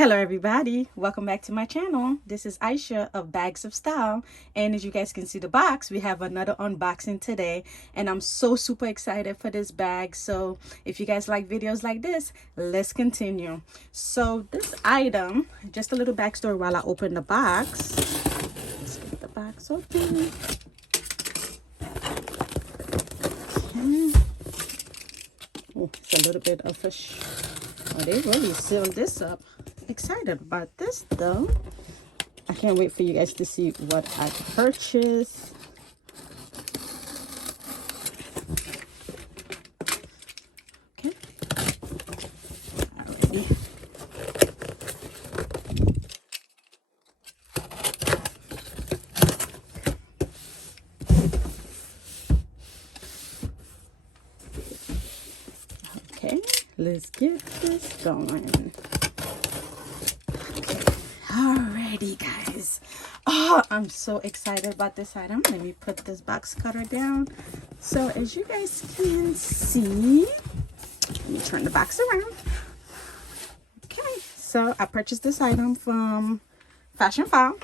Hello everybody, welcome back to my channel. This is Aisha of Bags of Style, and as you guys can see the box, we have another unboxing today, and I'm so super excited for this bag. So if you guys like videos like this, let's continue. So this item, just a little backstory while I open the box. Let's get the box open. Okay. Oh, it's a little bit of a oh, they really sealed this up. Excited about this though. I can't wait for you guys to see what I purchased. Okay. Alrighty. Okay, let's get this going. Alrighty guys, oh, I'm so excited about this item. Let me put this box cutter down. So as you guys can see, let me turn the box around. Okay, so I purchased this item from Fashion File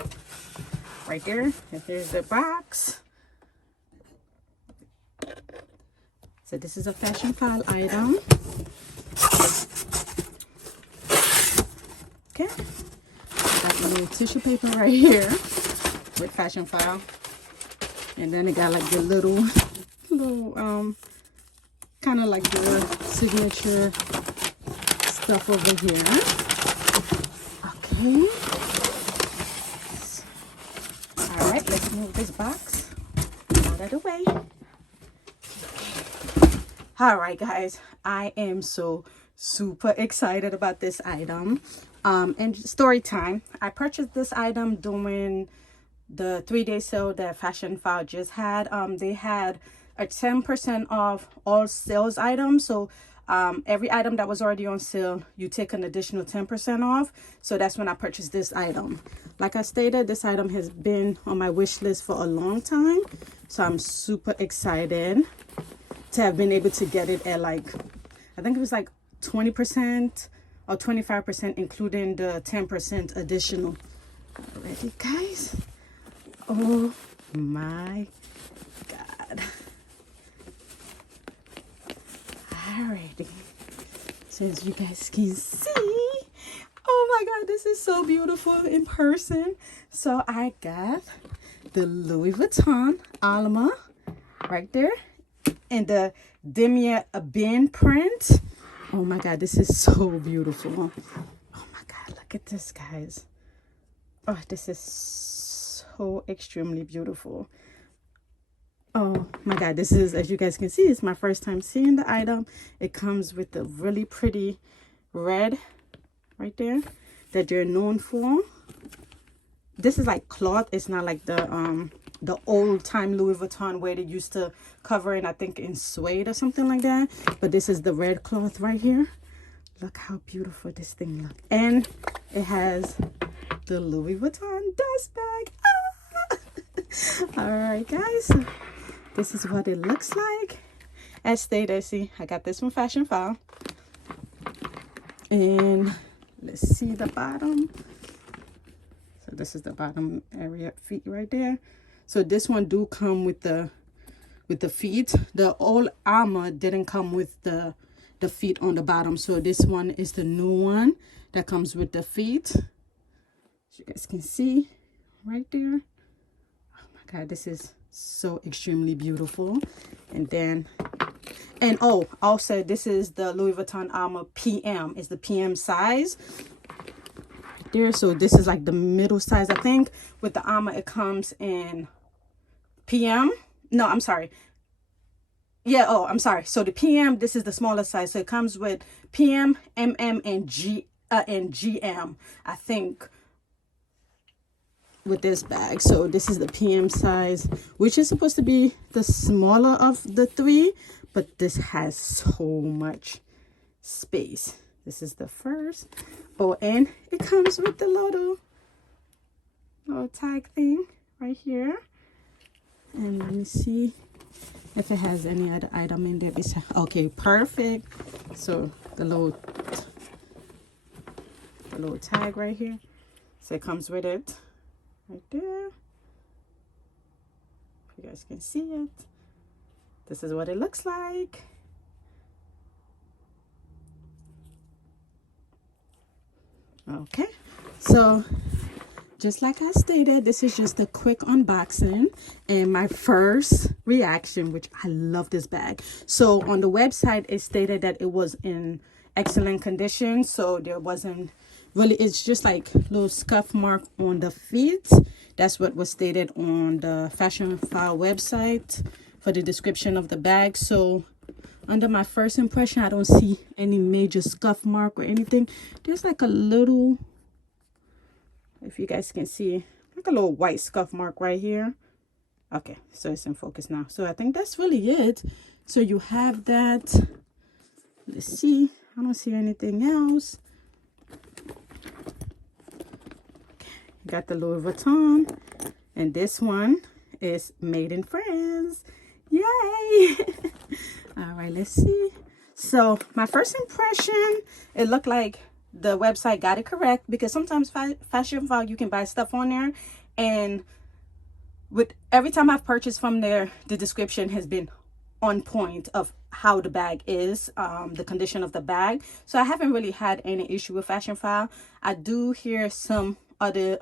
right there, and here's the box. So this is a Fashion File item. Okay, got my little tissue paper right here with Fashion File, and then it got like the little kind of like the signature stuff over here. Okay, all right, let's move this box out of the way. All right guys, I am so super excited about this item. And story time, I purchased this item during the 3-day sale that Fashion File just had. They had a 10% off all sales items. So every item that was already on sale, you take an additional 10% off. So that's when I purchased this item. Like I stated, this item has been on my wish list for a long time, so I'm super excited to have been able to get it at like, I think it was like 20% or 25%, including the 10% additional. Alrighty guys, oh my god. Alrighty, so as you guys can see, oh my god, this is so beautiful in person. So I got the Louis Vuitton Alma right there and the Damier Ebene print. Oh my god, this is so beautiful. Oh my god, look at this guys. Oh, this is so extremely beautiful. Oh my god, this is, as you guys can see, it's my first time seeing the item. It comes with the really pretty red right there that they're known for. This is like cloth. It's not like the old time Louis Vuitton where they used to cover in, I think, in suede or something like that. But this is the red cloth right here. Look how beautiful this thing looks. And it has the Louis Vuitton dust bag. Ah! All right guys, so this is what it looks like. As stated, see, I got this from Fashion File. And let's see the bottom. So this is the bottom area, feet right there. So this one do come with the feet. The old Alma didn't come with the feet on the bottom. So this one is the new one that comes with the feet. As you guys can see right there. Oh my god, this is so extremely beautiful. And then, and oh, also this is the Louis Vuitton Alma PM. It's the PM size there. So this is like the middle size. I think with the Alma it comes in PM. No, I'm sorry. Yeah, oh, I'm sorry. So the PM, this is the smaller size. So it comes with PM, MM, and GM, I think, with this bag. So this is the PM size, which is supposed to be the smaller of the three, but this has so much space. This is the first. Oh, and it comes with the little tag thing right here. And let me see if it has any other item in there. Okay, perfect. So the little a little tag right here. So it comes with it right there. If you guys can see it. This is what it looks like. Okay, so just like I stated, this is just a quick unboxing and my first reaction, which I love this bag. So on the website, it stated that it was in excellent condition. So there wasn't really, it's just like little scuff mark on the feet. That's what was stated on the Fashion File website for the description of the bag. So under my first impression, I don't see any major scuff mark or anything. There's like a little, if you guys can see, like a little white scuff mark right here. Okay, so it's in focus now. So I think that's really it. So you have that. Let's see. I don't see anything else. Okay, got the Louis Vuitton. And this one is made in France. Yay! All right, let's see. So my first impression, it looked like the website got it correct, because sometimes Fashion File, you can buy stuff on there, and with every time I've purchased from there, the description has been on point of how the bag is, the condition of the bag. So I haven't really had any issue with Fashion File. I do hear some other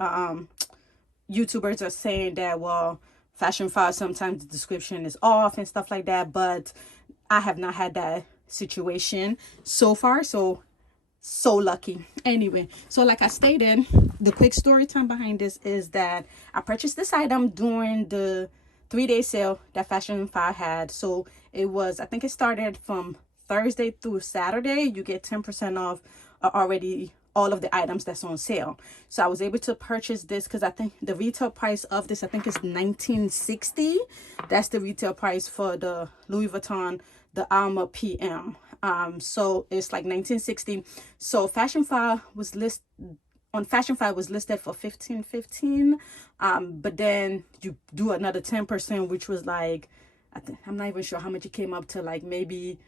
YouTubers are saying that, well, Fashion File, sometimes the description is off and stuff like that, but I have not had that situation so far, so lucky. Anyway, so like I stated, the quick story time behind this is that I purchased this item during the 3-day sale that Fashion File had. So it was, I think it started from Thursday through Saturday. You get 10% off already all of the items that's on sale. So I was able to purchase this because I think the retail price of this, I think, is $19.60. That's the retail price for the Louis Vuitton, the Alma PM. So it's like $19.60. So Fashion File was listed on Fashion File, was listed for $15.15. But then you do another 10%, which was like, I think, I'm not even sure how much it came up to, like maybe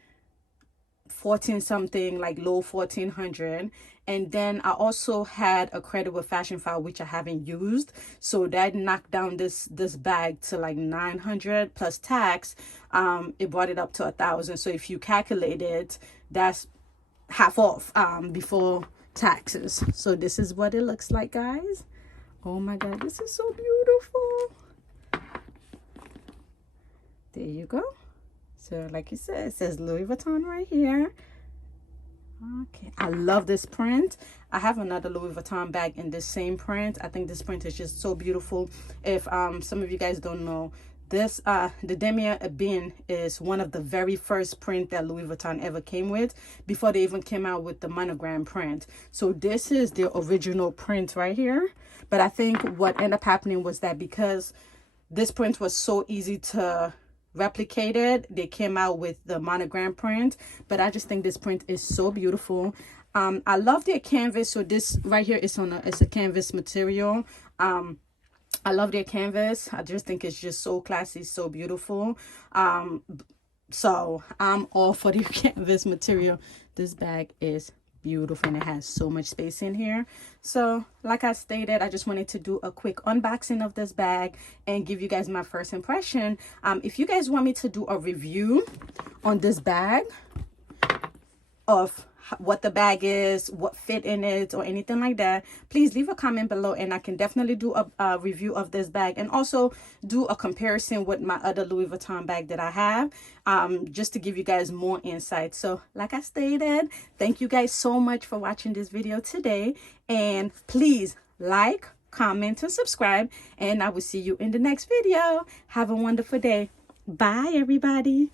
14 something, like low 1400. And then I also had a credit with Fashion File, which I haven't used, so that knocked down this bag to like 900 plus tax. It brought it up to 1,000. So if you calculate it, that's half off before taxes. So this is what it looks like, guys. Oh my god, this is so beautiful. There you go. So like you said, it says Louis Vuitton right here. Okay, I love this print. I have another Louis Vuitton bag in this same print. I think this print is just so beautiful. If some of you guys don't know, this the Damier Ebene is one of the very first print that Louis Vuitton ever came with, before they even came out with the monogram print. So this is the original print right here. But I think what ended up happening was that because this print was so easy to replicated, they came out with the monogram print. But I just think this print is so beautiful. I love their canvas. So this right here is it's a canvas material. I love their canvas. I just think it's just so classy, so beautiful. So I'm all for the canvas material. This bag is beautiful and it has so much space in here. So like I stated, I just wanted to do a quick unboxing of this bag and give you guys my first impression. If you guys want me to do a review on this bag of what the bag is, what fit in it, or anything like that, please leave a comment below and I can definitely do a review of this bag, and also do a comparison with my other Louis Vuitton bag that I have, just to give you guys more insight. So like I stated, thank you guys so much for watching this video today, and please like, comment, and subscribe, and I will see you in the next video. Have a wonderful day. Bye everybody.